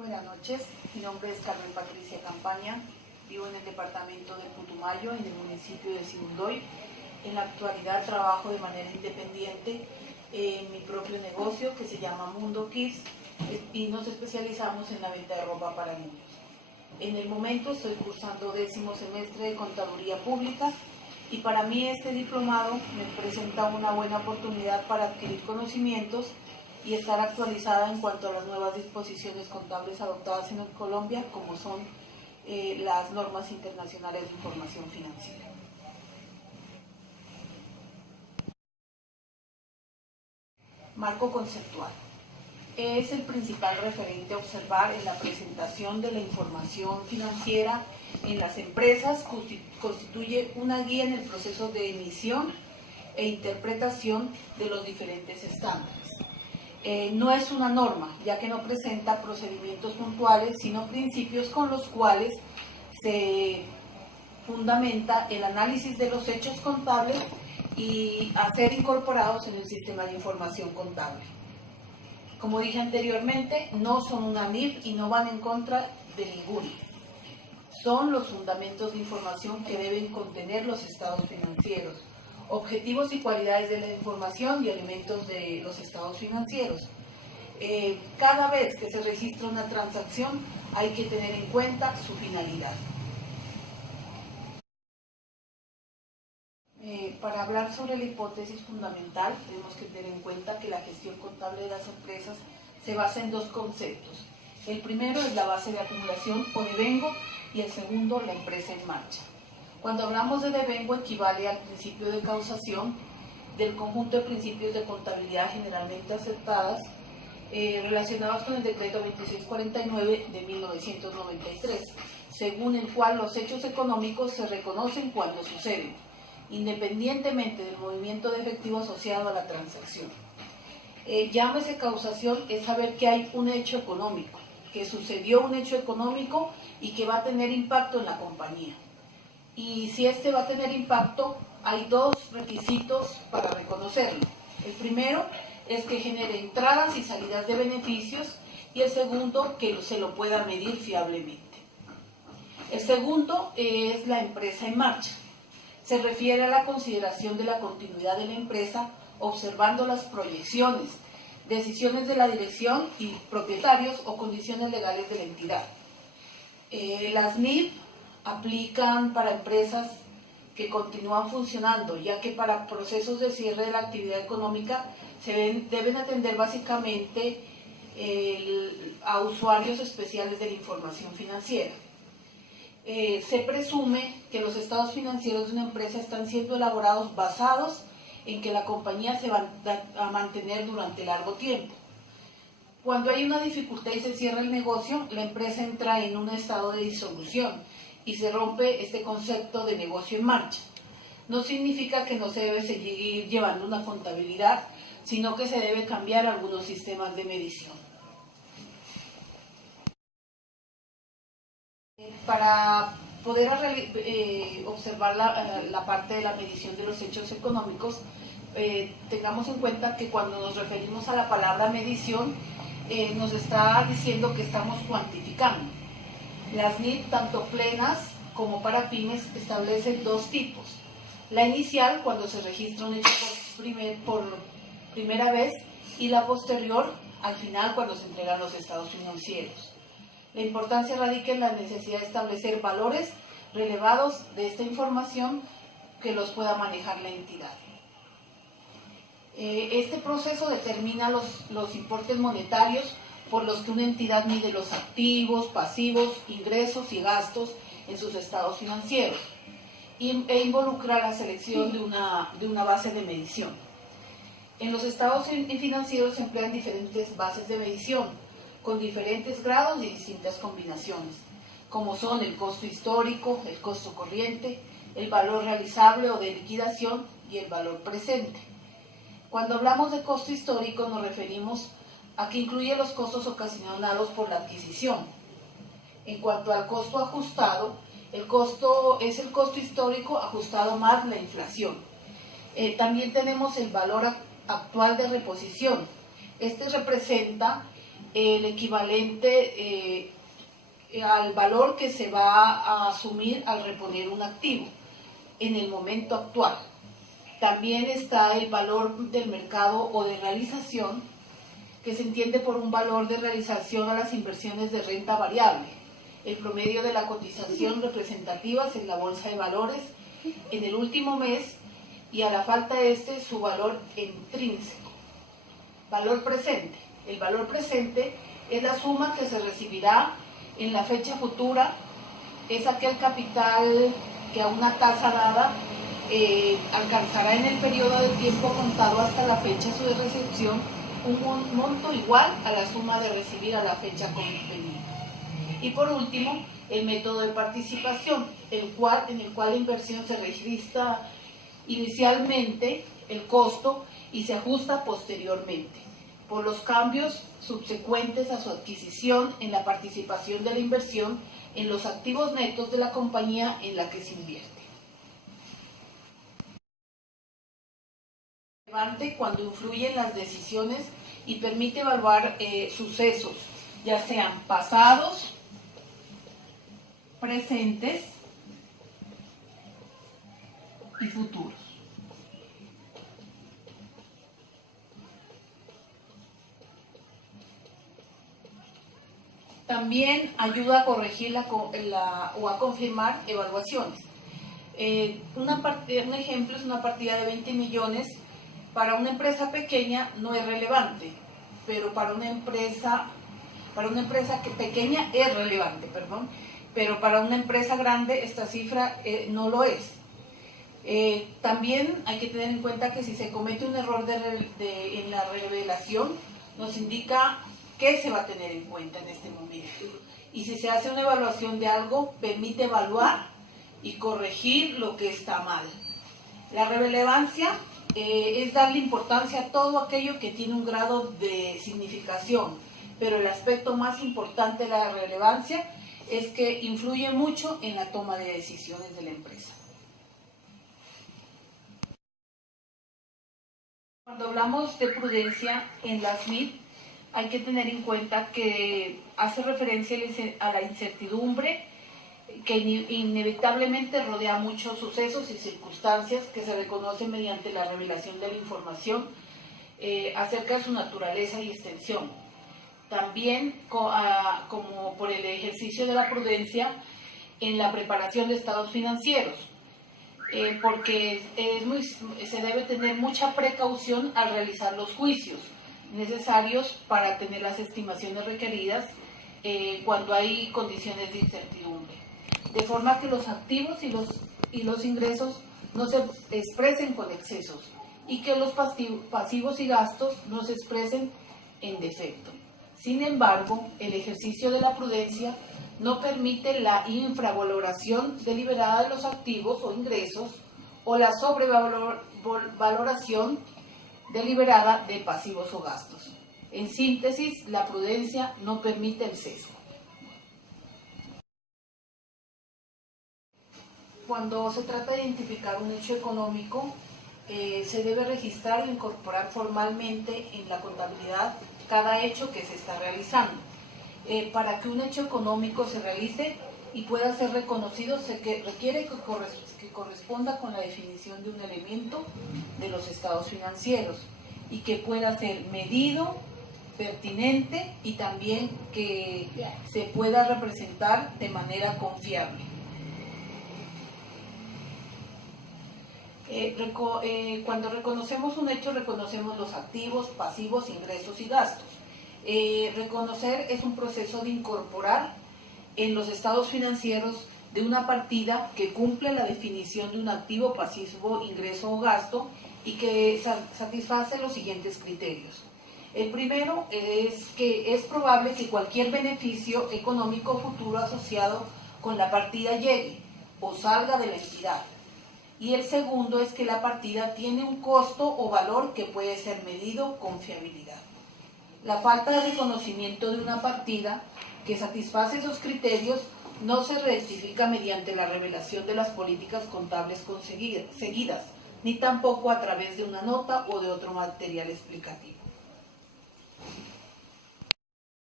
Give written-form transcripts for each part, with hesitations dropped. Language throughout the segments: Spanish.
Buenas noches, mi nombre es Carmen Patricia Campaña, vivo en el departamento de Putumayo, en el municipio de Sibundoy. En la actualidad trabajo de manera independiente en mi propio negocio que se llama Mundo Kids y nos especializamos en la venta de ropa para niños. En el momento estoy cursando 10º semestre de Contaduría Pública y para mí este diplomado me presenta una buena oportunidad para adquirir conocimientos y estar actualizada en cuanto a las nuevas disposiciones contables adoptadas en Colombia, como son las normas internacionales de información financiera. Marco conceptual. Es el principal referente a observar en la presentación de la información financiera en las empresas, constituye una guía en el proceso de emisión e interpretación de los diferentes estándares. No es una norma, ya que no presenta procedimientos puntuales, sino principios con los cuales se fundamenta el análisis de los hechos contables y a ser incorporados en el sistema de información contable. Como dije anteriormente, no son una NIF y no van en contra de ninguno. Son los fundamentos de información que deben contener los estados financieros, objetivos y cualidades de la información y elementos de los estados financieros. Cada vez que se registra una transacción hay que tener en cuenta su finalidad. Para hablar sobre la hipótesis fundamental, tenemos que tener en cuenta que la gestión contable de las empresas se basa en dos conceptos. El primero es la base de acumulación o devengo y el segundo, la empresa en marcha. Cuando hablamos de devengo equivale al principio de causación del conjunto de principios de contabilidad generalmente aceptadas relacionados con el decreto 2649 de 1993, según el cual los hechos económicos se reconocen cuando suceden, independientemente del movimiento de efectivo asociado a la transacción. Llámese causación es saber que hay un hecho económico, que sucedió un hecho económico y que va a tener impacto en la compañía. Y si este va a tener impacto, hay dos requisitos para reconocerlo. El primero es que genere entradas y salidas de beneficios y el segundo, que se lo pueda medir fiablemente. El segundo es la empresa en marcha. Se refiere a la consideración de la continuidad de la empresa observando las proyecciones, decisiones de la dirección y propietarios o condiciones legales de la entidad. Las NIF aplican para empresas que continúan funcionando, ya que para procesos de cierre de la actividad económica deben atender básicamente a usuarios especiales de la información financiera. Se presume que los estados financieros de una empresa están siendo elaborados basados en que la compañía se va a mantener durante largo tiempo. Cuando hay una dificultad y se cierra el negocio, la empresa entra en un estado de disolución y se rompe este concepto de negocio en marcha. No significa que no se debe seguir llevando una contabilidad, sino que se debe cambiar algunos sistemas de medición. Para poder observar la parte de la medición de los hechos económicos, tengamos en cuenta que cuando nos referimos a la palabra medición, nos está diciendo que estamos cuantificando. Las NIF, tanto plenas como para pymes, establecen dos tipos. La inicial, cuando se registra un hecho por primera vez, y la posterior, al final, cuando se entregan los estados financieros. La importancia radica en la necesidad de establecer valores relevados de esta información que los pueda manejar la entidad. Este proceso determina los importes monetarios por los que una entidad mide los activos, pasivos, ingresos y gastos en sus estados financieros e involucra la selección de una base de medición. En los estados financieros se emplean diferentes bases de medición con diferentes grados y distintas combinaciones, como son el costo histórico, el costo corriente, el valor realizable o de liquidación y el valor presente. Cuando hablamos de costo histórico nos referimos a que incluye los costos ocasionados por la adquisición. En cuanto al costo ajustado, el costo es el costo histórico ajustado más la inflación. También tenemos el valor actual de reposición. Este representa el equivalente al valor que se va a asumir al reponer un activo en el momento actual. También está el valor del mercado o de realización, que se entiende por un valor de realización a las inversiones de renta variable, el promedio de la cotización representativas en la bolsa de valores en el último mes y a la falta de su valor intrínseco. Valor presente. El valor presente es la suma que se recibirá en la fecha futura, es aquel capital que a una tasa dada alcanzará en el periodo de tiempo contado hasta la fecha de su recepción un monto igual a la suma de recibir a la fecha convenida. Y por último, el método de participación, en el cual la inversión se registra inicialmente el costo y se ajusta posteriormente por los cambios subsecuentes a su adquisición en la participación de la inversión en los activos netos de la compañía en la que se invierte. Cuando influye en las decisiones y permite evaluar sucesos, ya sean pasados, presentes y futuros. También ayuda a corregir o a confirmar evaluaciones. Un ejemplo es una partida de 20 millones. Para una empresa pequeña no es relevante, pero para una empresa pequeña es relevante, pero para una empresa grande esta cifra no lo es. También hay que tener en cuenta que si se comete un error en la revelación, nos indica qué se va a tener en cuenta en este momento. Y si se hace una evaluación de algo, permite evaluar y corregir lo que está mal. La relevancia es darle importancia a todo aquello que tiene un grado de significación, pero el aspecto más importante de la relevancia es que influye mucho en la toma de decisiones de la empresa. Cuando hablamos de prudencia en la SMID, hay que tener en cuenta que hace referencia a la incertidumbre que inevitablemente rodea muchos sucesos y circunstancias que se reconocen mediante la revelación de la información acerca de su naturaleza y extensión. También como por el ejercicio de la prudencia en la preparación de estados financieros, porque se debe tener mucha precaución al realizar los juicios necesarios para tener las estimaciones requeridas cuando hay condiciones de incertidumbre, de forma que los activos y los ingresos no se expresen con excesos y que los pasivos y gastos no se expresen en defecto. Sin embargo, el ejercicio de la prudencia no permite la infravaloración deliberada de los activos o ingresos o la sobrevaloración deliberada de pasivos o gastos. En síntesis, la prudencia no permite el sesgo. Cuando se trata de identificar un hecho económico, se debe registrar e incorporar formalmente en la contabilidad cada hecho que se está realizando. Para que un hecho económico se realice y pueda ser reconocido, requiere que corresponda con la definición de un elemento de los estados financieros y que pueda ser medido, pertinente y también que se pueda representar de manera confiable. Cuando reconocemos un hecho, reconocemos los activos, pasivos, ingresos y gastos. Reconocer es un proceso de incorporar en los estados financieros de una partida que cumple la definición de un activo, pasivo, ingreso o gasto y que satisface los siguientes criterios. El primero es que es probable que cualquier beneficio económico futuro asociado con la partida llegue o salga de la entidad. Y el segundo es que la partida tiene un costo o valor que puede ser medido con fiabilidad. La falta de reconocimiento de una partida que satisface esos criterios no se rectifica mediante la revelación de las políticas contables seguidas, ni tampoco a través de una nota o de otro material explicativo.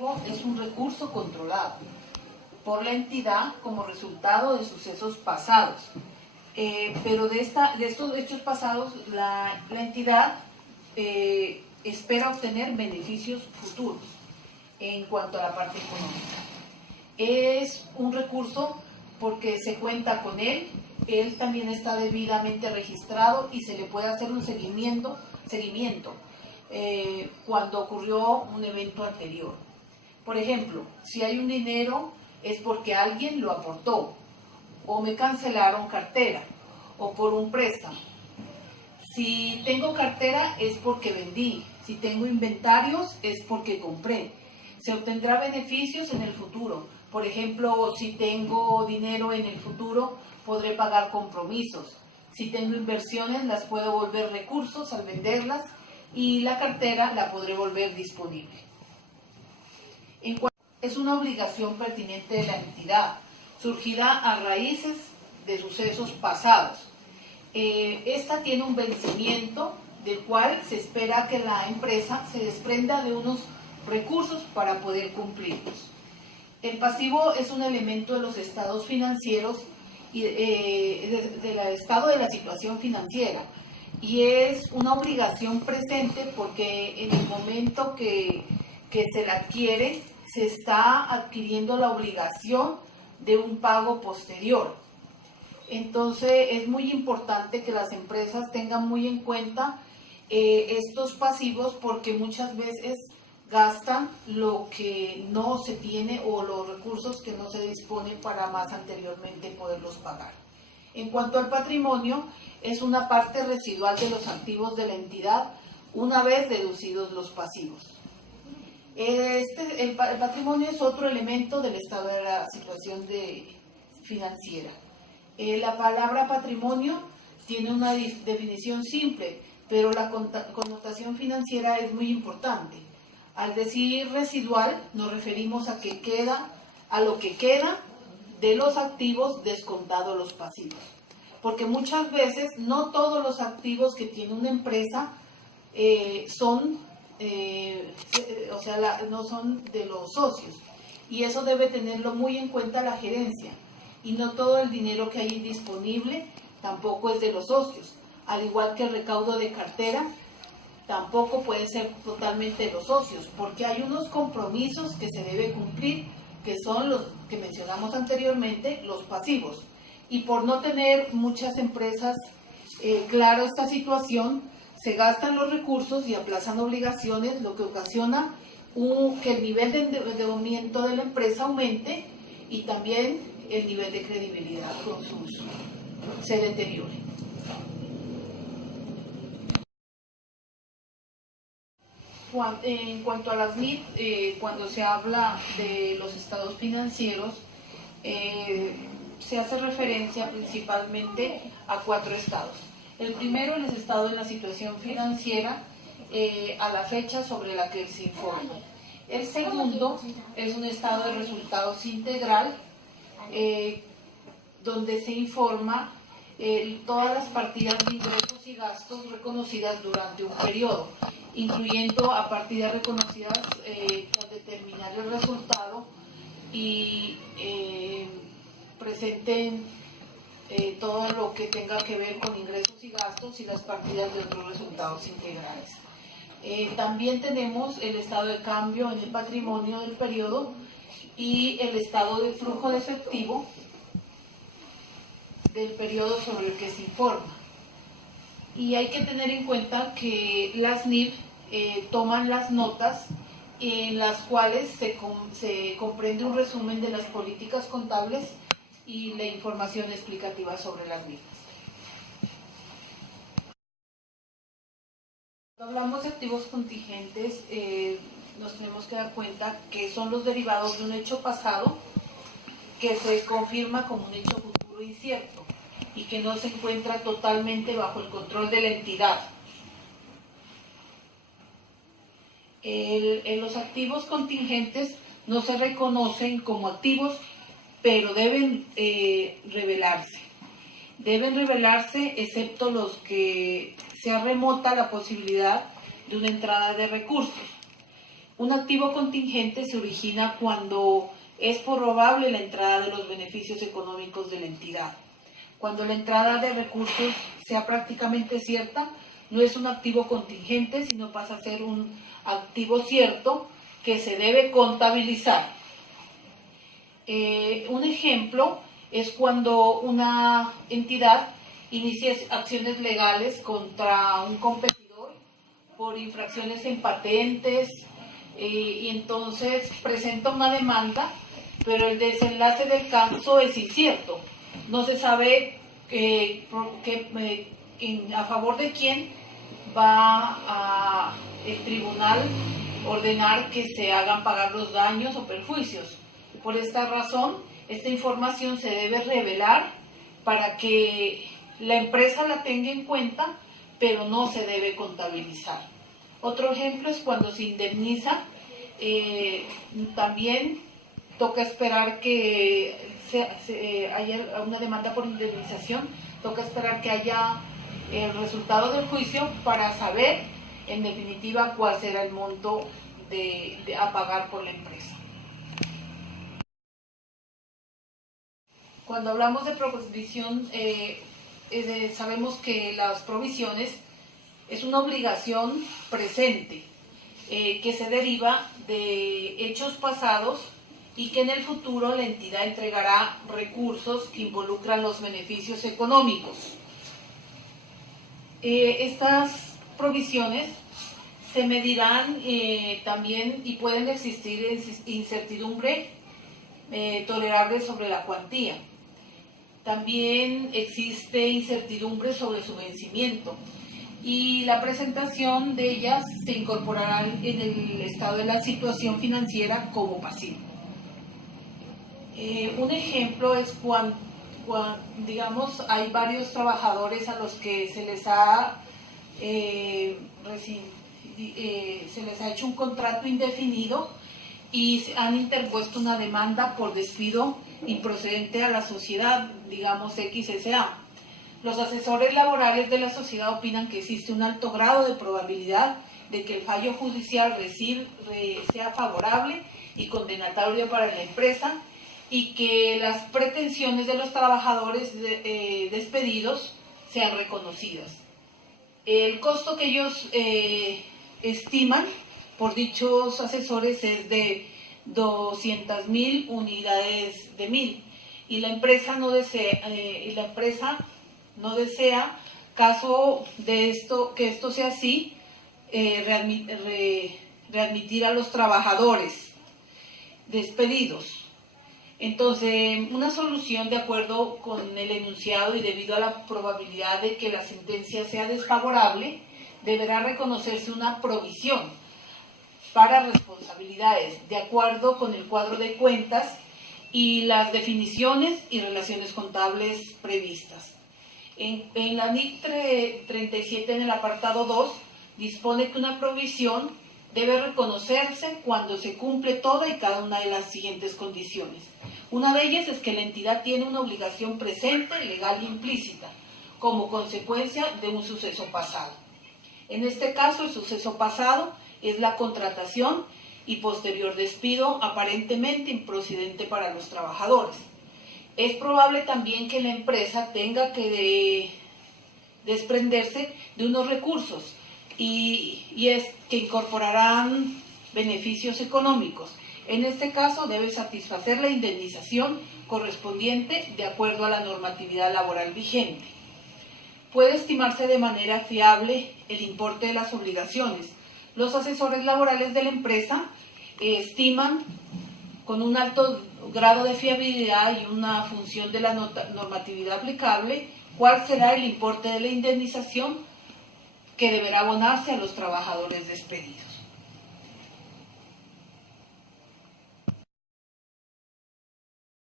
pasivo es un recurso controlado por la entidad como resultado de sucesos pasados. Pero de estos hechos pasados, la entidad espera obtener beneficios futuros en cuanto a la parte económica. Es un recurso porque se cuenta con él también está debidamente registrado y se le puede hacer un seguimiento cuando ocurrió un evento anterior. Por ejemplo, si hay un dinero es porque alguien lo aportó, o me cancelaron cartera, o por un préstamo. Si tengo cartera es porque vendí, si tengo inventarios es porque compré. Se obtendrá beneficios en el futuro. Por ejemplo, si tengo dinero en el futuro, podré pagar compromisos. Si tengo inversiones, las puedo volver recursos al venderlas y la cartera la podré volver disponible. Es una obligación pertinente de la entidad, surgida a raíces de sucesos pasados. Esta tiene un vencimiento del cual se espera que la empresa se desprenda de unos recursos para poder cumplirlos. El pasivo es un elemento de los estados financieros y del estado de la situación financiera y es una obligación presente porque en el momento que se la adquiere se está adquiriendo la obligación de un pago posterior. Entonces es muy importante que las empresas tengan muy en cuenta estos pasivos porque muchas veces gastan lo que no se tiene o los recursos que no se disponen para más anteriormente poderlos pagar. En cuanto al patrimonio, es una parte residual de los activos de la entidad una vez deducidos los pasivos. El patrimonio es otro elemento del estado de la situación financiera. La palabra patrimonio tiene una definición simple, pero la connotación financiera es muy importante. Al decir residual, nos referimos a lo que queda de los activos descontados los pasivos. Porque muchas veces no todos los activos que tiene una empresa no son de los socios. Y eso debe tenerlo muy en cuenta la gerencia. Y no todo el dinero que hay disponible tampoco es de los socios. Al igual que el recaudo de cartera, tampoco puede ser totalmente de los socios, porque hay unos compromisos que se debe cumplir, que son los que mencionamos anteriormente, los pasivos. Y por no tener muchas empresas claro esta situación, se gastan los recursos y aplazan obligaciones, lo que ocasiona que el nivel de endeudamiento de la empresa aumente y también el nivel de credibilidad con se deteriore. En cuanto a las NIF, cuando se habla de los estados financieros, se hace referencia principalmente a 4 estados. El primero es el estado de la situación financiera a la fecha sobre la que se informa. El segundo es un estado de resultados integral, donde se informa todas las partidas de ingresos y gastos reconocidas durante un periodo, incluyendo a partidas reconocidas al determinar el resultado y presenten todo lo que tenga que ver con ingresos y gastos y las partidas de otros resultados integrales. También tenemos el estado de cambio en el patrimonio del periodo y el estado de flujo de efectivo del periodo sobre el que se informa. Y hay que tener en cuenta que las NIF toman las notas en las cuales se comprende un resumen de las políticas contables y la información explicativa sobre las mismas. Cuando hablamos de activos contingentes, nos tenemos que dar cuenta que son los derivados de un hecho pasado que se confirma como un hecho futuro incierto y que no se encuentra totalmente bajo el control de la entidad. Los activos contingentes no se reconocen como activos, pero deben revelarse. Deben revelarse excepto los que sea remota la posibilidad de una entrada de recursos. Un activo contingente se origina cuando es probable la entrada de los beneficios económicos de la entidad. Cuando la entrada de recursos sea prácticamente cierta, no es un activo contingente, sino pasa a ser un activo cierto que se debe contabilizar. Un ejemplo es cuando una entidad inicia acciones legales contra un competidor por infracciones en patentes y entonces presenta una demanda, pero el desenlace del caso es incierto. No se sabe a favor de quién va el tribunal ordenar que se hagan pagar los daños o perjuicios. Por esta razón, esta información se debe revelar para que la empresa la tenga en cuenta, pero no se debe contabilizar. Otro ejemplo es cuando se indemniza, también toca esperar que haya una demanda por indemnización, toca esperar que haya el resultado del juicio para saber en definitiva cuál será el monto a pagar por la empresa. Cuando hablamos de provisión, sabemos que las provisiones es una obligación presente que se deriva de hechos pasados y que en el futuro la entidad entregará recursos que involucran los beneficios económicos. Estas provisiones se medirán también y pueden existir incertidumbre tolerable sobre la cuantía. También existe incertidumbre sobre su vencimiento y la presentación de ellas se incorporará en el estado de la situación financiera como pasivo. Un ejemplo es cuando, digamos, hay varios trabajadores a los que se les ha hecho un contrato indefinido y han interpuesto una demanda por despido improcedente a la sociedad, digamos XSA. Los asesores laborales de la sociedad opinan que existe un alto grado de probabilidad de que el fallo judicial sea favorable y condenatorio para la empresa y que las pretensiones de los trabajadores despedidos sean reconocidas. El costo que ellos estiman por dichos asesores es de 200.000 unidades de 1.000 y la empresa no desea, caso de esto sea así, readmitir a los trabajadores despedidos. Entonces, una solución de acuerdo con el enunciado y debido a la probabilidad de que la sentencia sea desfavorable, deberá reconocerse una provisión para responsabilidades de acuerdo con el cuadro de cuentas y las definiciones y relaciones contables previstas. En la NIC 37, en el apartado 2, dispone que una provisión debe reconocerse cuando se cumple toda y cada una de las siguientes condiciones. Una de ellas es que la entidad tiene una obligación presente, legal e implícita, como consecuencia de un suceso pasado. En este caso, el suceso pasado es la contratación y posterior despido aparentemente improcedente para los trabajadores. Es probable también que la empresa tenga que desprenderse de unos recursos y es que incorporarán beneficios económicos. En este caso debe satisfacer la indemnización correspondiente de acuerdo a la normatividad laboral vigente. Puede estimarse de manera fiable el importe de las obligaciones. Los asesores laborales de la empresa estiman con un alto grado de fiabilidad y una función de la normatividad aplicable cuál será el importe de la indemnización que deberá abonarse a los trabajadores despedidos.